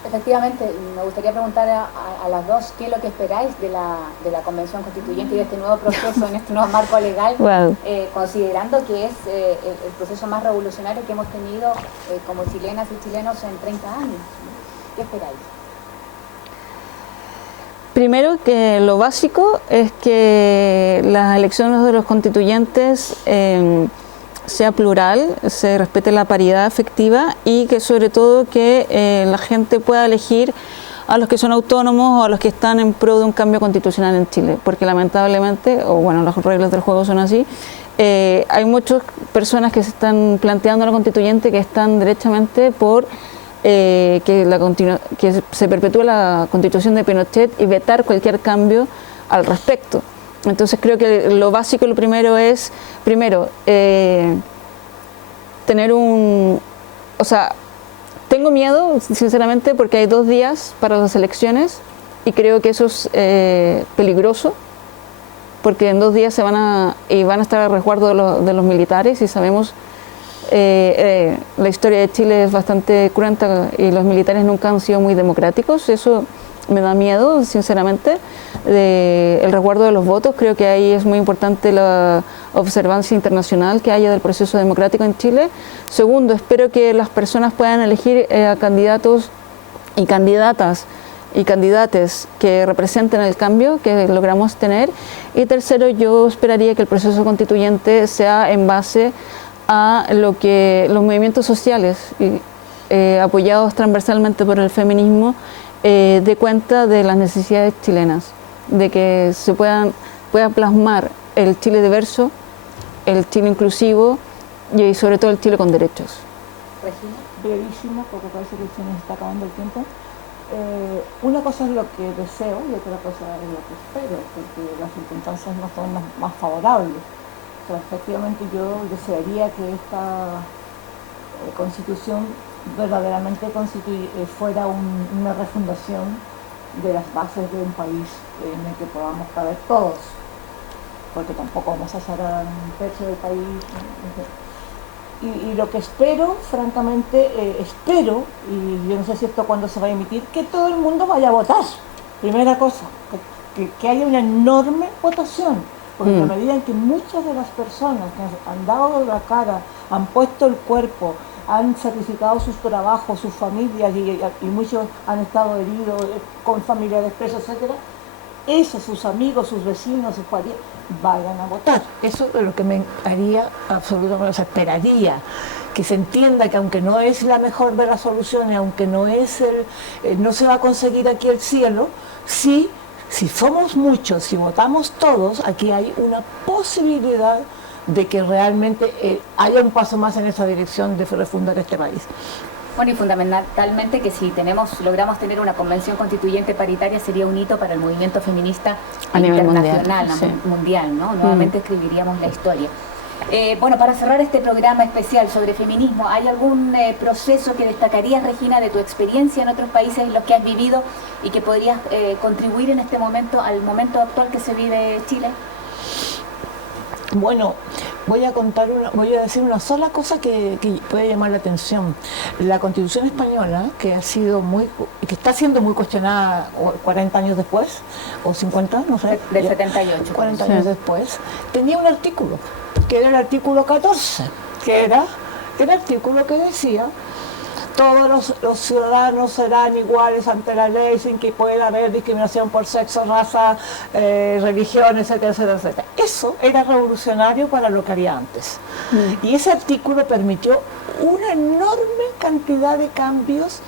Efectivamente, me gustaría preguntar a las dos qué es lo que esperáis de la Convención Constituyente y de este nuevo proceso, en este nuevo marco legal, Wow. Considerando que es el proceso más revolucionario que hemos tenido como chilenas y chilenos en 30 años. ¿Qué esperáis? Primero, que lo básico es que las elecciones de los constituyentes sea plural, se respete la paridad efectiva, y que sobre todo que la gente pueda elegir a los que son autónomos o a los que están en pro de un cambio constitucional en Chile, porque lamentablemente, o bueno, las reglas del juego son así, hay muchas personas que se están planteando la constituyente que están derechamente por que se perpetúe la constitución de Pinochet y vetar cualquier cambio al respecto. Entonces creo que lo básico, lo primero es, tener o sea, tengo miedo, sinceramente, porque hay 2 días para las elecciones, y creo que eso es peligroso, porque en 2 días van a estar a resguardo de los militares, y sabemos la historia de Chile es bastante cruenta y los militares nunca han sido muy democráticos. Eso me da miedo, sinceramente, el resguardo de los votos. Creo que ahí es muy importante la observancia internacional que haya del proceso democrático en Chile. Segundo, espero que las personas puedan elegir a candidatos y candidatas y candidates que representen el cambio que logramos tener. Y tercero, yo esperaría que el proceso constituyente sea en base a lo que los movimientos sociales apoyados transversalmente por el feminismo dé cuenta de las necesidades chilenas, de que se pueda plasmar el Chile diverso, el Chile inclusivo y sobre todo el Chile con derechos. Regina, brevísimo, porque parece que se nos está acabando el tiempo. Una cosa es lo que deseo y otra cosa es lo que espero, porque las circunstancias no son las más favorables. O sea, efectivamente yo desearía que esta constitución verdaderamente fuera una refundación de las bases de un país en el que podamos caber todos, porque tampoco vamos a cerrar un tercio del país. Y lo que espero, francamente, espero, y yo no sé si esto cuándo se va a emitir, que todo el mundo vaya a votar. Primera cosa, que haya una enorme votación, porque a medida en que muchas de las personas que han dado la cara, han puesto el cuerpo, han sacrificado sus trabajos, sus familias, y muchos han estado heridos con familiares presos, etcétera, esos, sus amigos, sus vecinos, sus parientes, vayan a votar. Eso es lo que me haría absolutamente, o sea, esperaría que se entienda que aunque no es la mejor de las soluciones, aunque no es no se va a conseguir aquí el cielo, sí, si somos muchos, si votamos todos, aquí hay una posibilidad de que realmente haya un paso más en esa dirección de refundar este país. Bueno, y fundamentalmente que si logramos tener una convención constituyente paritaria, sería un hito para el movimiento feminista a nivel internacional, mundial, ¿no? Nuevamente escribiríamos la historia. Bueno, para cerrar este programa especial sobre feminismo, ¿hay algún proceso que destacarías, Regina, de tu experiencia en otros países en los que has vivido y que podrías contribuir en este momento, al momento actual que se vive Chile? Bueno, voy a decir una sola cosa que puede llamar la atención. La Constitución española, que está siendo muy cuestionada 40 años después, o 50, no sé. Del 78. 40 años después, tenía un artículo, que era el artículo 14, que era el artículo que decía: todos los ciudadanos serán iguales ante la ley sin que pueda haber discriminación por sexo, raza, religión, etcétera, etcétera, etcétera. Eso era revolucionario para lo que había antes. Y ese artículo permitió una enorme cantidad de cambios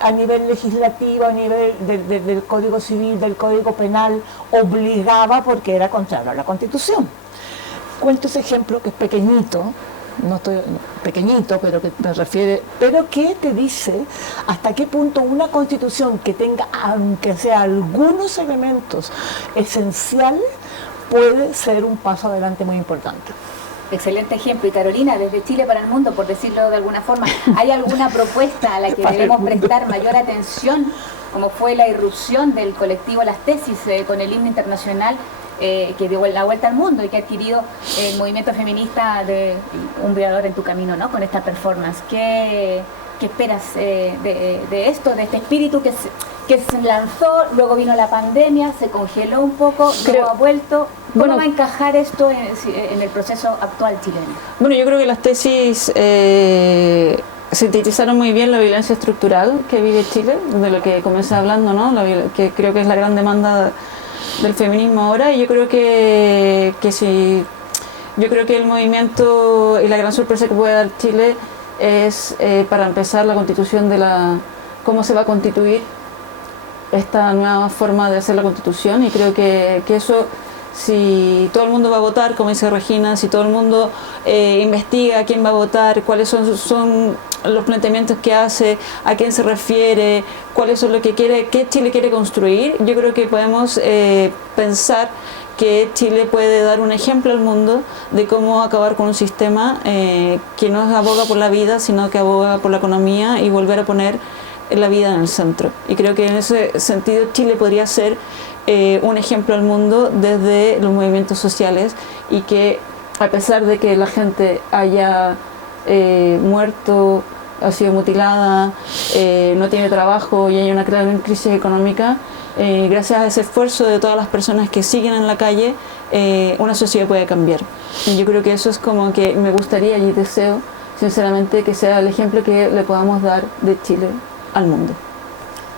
a nivel legislativo, a nivel del Código Civil, del Código Penal, obligaba porque era contrario a la Constitución. Cuento ese ejemplo que es pequeñito, pero que me refiere, pero que te dice hasta qué punto una constitución que tenga, aunque sea algunos elementos esenciales, puede ser un paso adelante muy importante. Excelente ejemplo. Y Carolina, desde Chile para el mundo, por decirlo de alguna forma, ¿hay alguna propuesta a la que debemos prestar mayor atención, como fue la irrupción del colectivo Las Tesis con el himno internacional, que dio la vuelta al mundo y que ha adquirido el movimiento feminista de Un Violador en tu Camino, ¿no? Con esta performance? ¿Qué esperas de esto, de este espíritu que se lanzó, luego vino la pandemia, se congeló un poco, luego ha vuelto? ¿Cómo va a encajar esto en el proceso actual chileno? Bueno, yo creo que Las Tesis sintetizaron muy bien la violencia estructural que vive Chile, de lo que comencé hablando, ¿no? Que creo que es la gran demanda del feminismo ahora. Y yo creo que el movimiento y la gran sorpresa que puede dar Chile es para empezar la constitución cómo se va a constituir esta nueva forma de hacer la constitución. Y creo que eso, si todo el mundo va a votar, como dice Regina, si todo el mundo investiga quién va a votar, cuáles son los planteamientos que hace, a quién se refiere, cuáles son lo que quiere, qué Chile quiere construir, yo creo que podemos pensar que Chile puede dar un ejemplo al mundo de cómo acabar con un sistema que no aboga por la vida, sino que aboga por la economía, y volver a poner la vida en el centro. Y creo que en ese sentido Chile podría ser un ejemplo al mundo desde los movimientos sociales, y que a pesar de que la gente haya muerto, ha sido mutilada, no tiene trabajo y hay una gran crisis económica, gracias a ese esfuerzo de todas las personas que siguen en la calle, una sociedad puede cambiar. Y yo creo que eso es como que me gustaría y deseo sinceramente que sea el ejemplo que le podamos dar de Chile al mundo.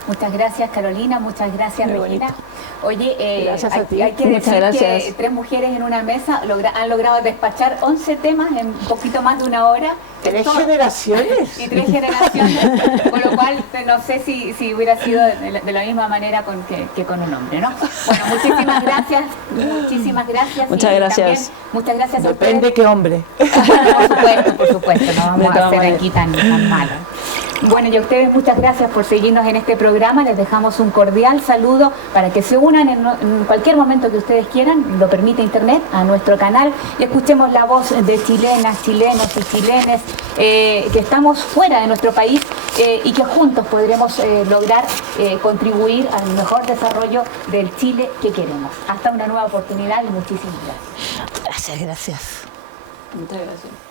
Muchas gracias, Carolina, muchas gracias, Muy Regina. bonito. Oye, Gracias a hay, ti. hay que Muchas decir gracias. que 3 mujeres en una mesa han logrado despachar 11 temas en un poquito más de una hora. 3 Esto- generaciones. Y 3 generaciones, con lo cual no sé si hubiera sido de la misma manera que con un hombre, ¿no? Bueno, muchísimas gracias, muchísimas gracias. Muchas y gracias. también muchas gracias a Depende ustedes. qué hombre. Por supuesto, no vamos De a todas hacer maneras. aquí tan malos. Bueno, y a ustedes muchas gracias por seguirnos en este programa. Les dejamos un cordial saludo para que se unan en cualquier momento que ustedes quieran, lo permite Internet, a nuestro canal y escuchemos la voz de chilenas, chilenos y chilenes que estamos fuera de nuestro país y que juntos podremos lograr contribuir al mejor desarrollo del Chile que queremos. Hasta una nueva oportunidad y muchísimas gracias. Gracias. Muchas gracias.